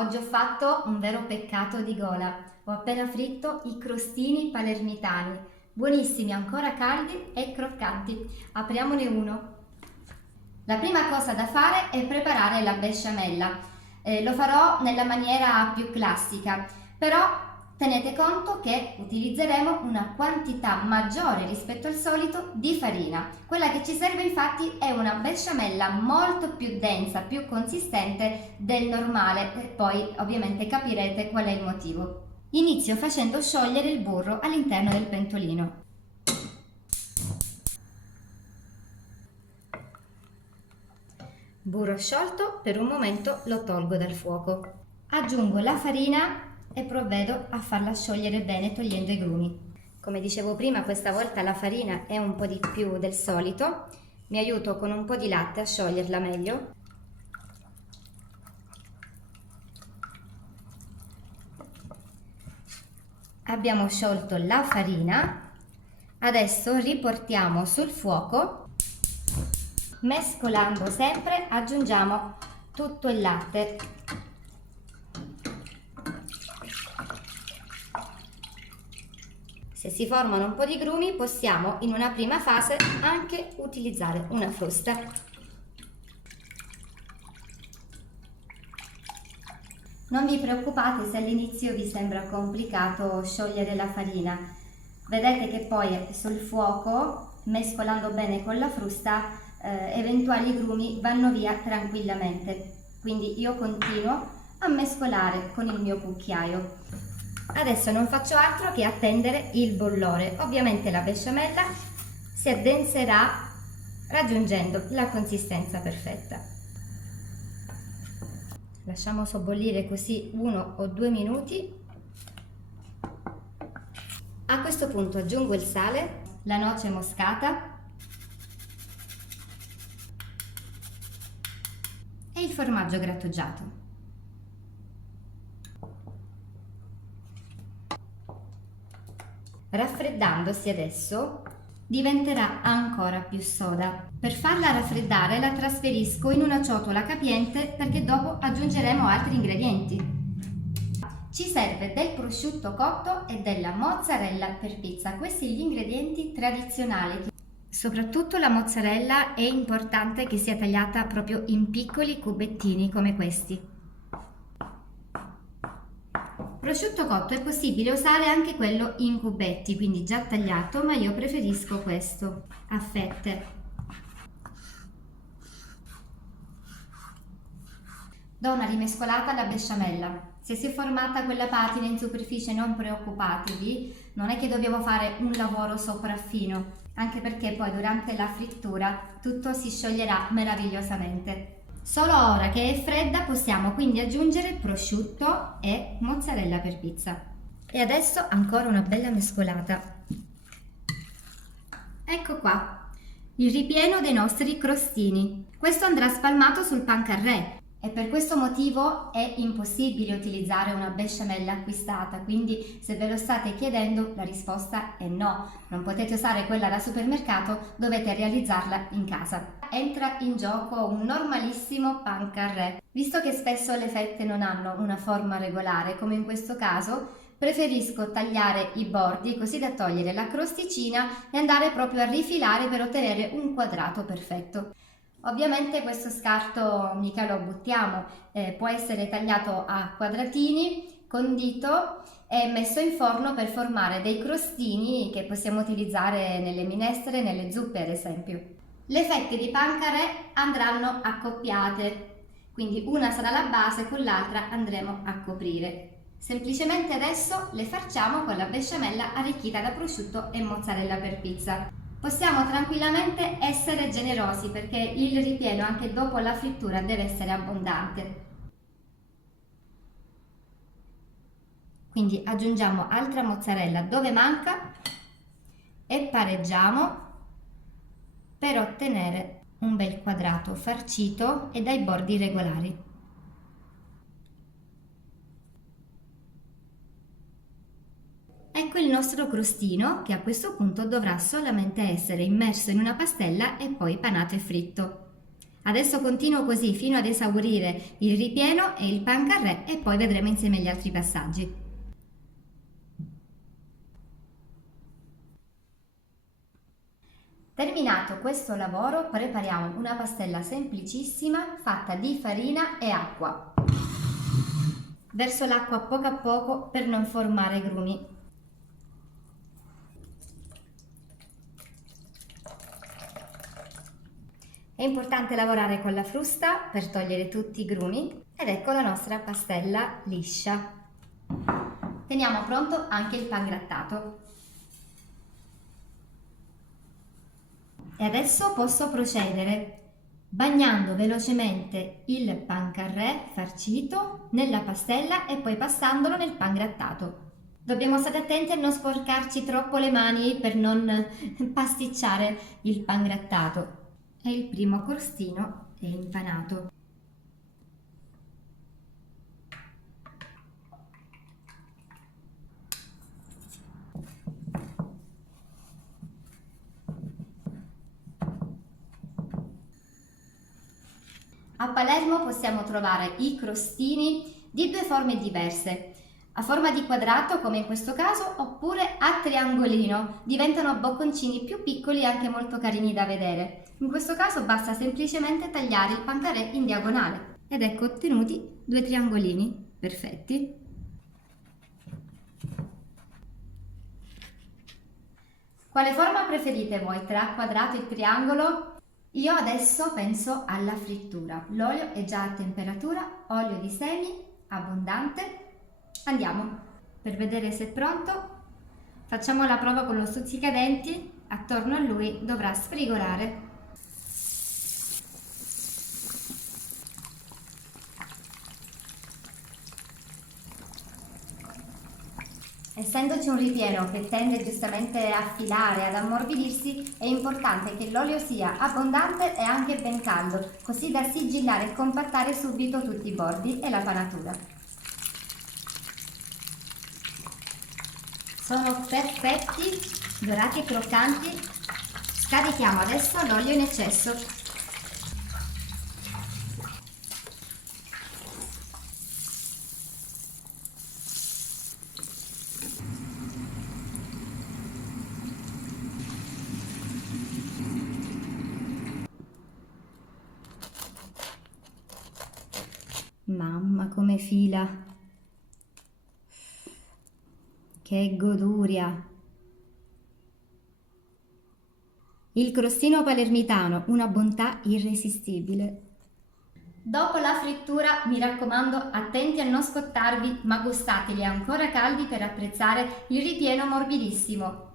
Oggi ho fatto un vero peccato di gola. Ho appena fritto i crostini palermitani, buonissimi, ancora caldi e croccanti. Apriamone uno. La prima cosa da fare è preparare la besciamella. Lo farò nella maniera più classica, però tenete conto che utilizzeremo una quantità maggiore rispetto al solito di farina. Quella che ci serve infatti è una besciamella molto più densa, più consistente del normale e poi ovviamente capirete qual è il motivo. Inizio facendo sciogliere il burro all'interno del pentolino. Burro sciolto, per un momento lo tolgo dal fuoco. Aggiungo la farina e provvedo a farla sciogliere bene togliendo i grumi. Come dicevo prima, questa volta la farina è un po' di più del solito. Mi aiuto con un po' di latte a scioglierla meglio. Abbiamo sciolto la farina. Adesso riportiamo sul fuoco. Mescolando sempre aggiungiamo tutto il latte. Se si formano un po' di grumi possiamo in una prima fase anche utilizzare una frusta. Non vi preoccupate se all'inizio vi sembra complicato sciogliere la farina. Vedete che poi sul fuoco, mescolando bene con la frusta, eventuali grumi vanno via tranquillamente. Quindi io continuo a mescolare con il mio cucchiaio. Adesso non faccio altro che attendere il bollore. Ovviamente la besciamella si addenserà raggiungendo la consistenza perfetta. Lasciamo sobbollire così 1 o 2 minuti. A questo punto aggiungo il sale, la noce moscata e il formaggio grattugiato. Raffreddandosi adesso diventerà ancora più soda. Per farla raffreddare la trasferisco in una ciotola capiente perché dopo aggiungeremo altri ingredienti. Ci serve del prosciutto cotto e della mozzarella per pizza. Questi gli ingredienti tradizionali. Soprattutto la mozzarella è importante che sia tagliata proprio in piccoli cubettini come questi. Prosciutto cotto è possibile usare anche quello in cubetti, quindi già tagliato, ma io preferisco questo a fette. Do una rimescolata alla besciamella. Se si è formata quella patina in superficie non preoccupatevi, non è che dobbiamo fare un lavoro sopraffino, anche perché poi durante la frittura tutto si scioglierà meravigliosamente. Solo ora che è fredda possiamo quindi aggiungere prosciutto e mozzarella per pizza. E adesso ancora una bella mescolata. Ecco qua, il ripieno dei nostri crostini. Questo andrà spalmato sul pan carré. E per questo motivo è impossibile utilizzare una besciamella acquistata, quindi se ve lo state chiedendo la risposta è no, non potete usare quella da supermercato, dovete realizzarla in casa. Entra in gioco un normalissimo pan carré. Visto che spesso le fette non hanno una forma regolare, come in questo caso, preferisco tagliare i bordi così da togliere la crosticina e andare proprio a rifilare per ottenere un quadrato perfetto. Ovviamente questo scarto mica lo buttiamo, può essere tagliato a quadratini, condito e messo in forno per formare dei crostini che possiamo utilizzare nelle minestre, nelle zuppe ad esempio. Le fette di pan carré andranno accoppiate, quindi una sarà la base, con l'altra andremo a coprire. Semplicemente adesso le farciamo con la besciamella arricchita da prosciutto e mozzarella per pizza. Possiamo tranquillamente essere generosi perché il ripieno anche dopo la frittura deve essere abbondante. Quindi aggiungiamo altra mozzarella dove manca e pareggiamo per ottenere un bel quadrato farcito e dai bordi regolari. Ecco il nostro crostino che a questo punto dovrà solamente essere immerso in una pastella e poi panato e fritto. Adesso continuo così fino ad esaurire il ripieno e il pan carré e poi vedremo insieme gli altri passaggi. Terminato questo lavoro, prepariamo una pastella semplicissima fatta di farina e acqua. Verso l'acqua poco a poco per non formare grumi. È importante lavorare con la frusta per togliere tutti i grumi ed ecco la nostra pastella liscia. Teniamo pronto anche il pan grattato. E adesso posso procedere bagnando velocemente il pan carré farcito nella pastella e poi passandolo nel pan grattato. Dobbiamo stare attenti a non sporcarci troppo le mani per non pasticciare il pan grattato. E il primo crostino è impanato. A Palermo possiamo trovare i crostini di due forme diverse, a forma di quadrato come in questo caso oppure a triangolino, diventano bocconcini più piccoli e anche molto carini da vedere. In questo caso basta semplicemente tagliare il pan carré in diagonale ed ecco ottenuti due triangolini perfetti. Quale forma preferite voi tra quadrato e triangolo? Io adesso penso alla frittura. L'olio è già a temperatura, olio di semi abbondante. Andiamo per vedere se è pronto. Facciamo la prova con lo stuzzicadenti, attorno a lui dovrà sfrigolare. Essendoci un ripieno che tende giustamente a filare, ad ammorbidirsi, è importante che l'olio sia abbondante e anche ben caldo, così da sigillare e compattare subito tutti i bordi e la panatura. Sono perfetti, dorati e croccanti. Scarichiamo adesso l'olio in eccesso. Mamma, come fila! Che goduria! Il crostino palermitano, una bontà irresistibile. Dopo la frittura, mi raccomando, attenti a non scottarvi, ma gustateli ancora caldi per apprezzare il ripieno morbidissimo.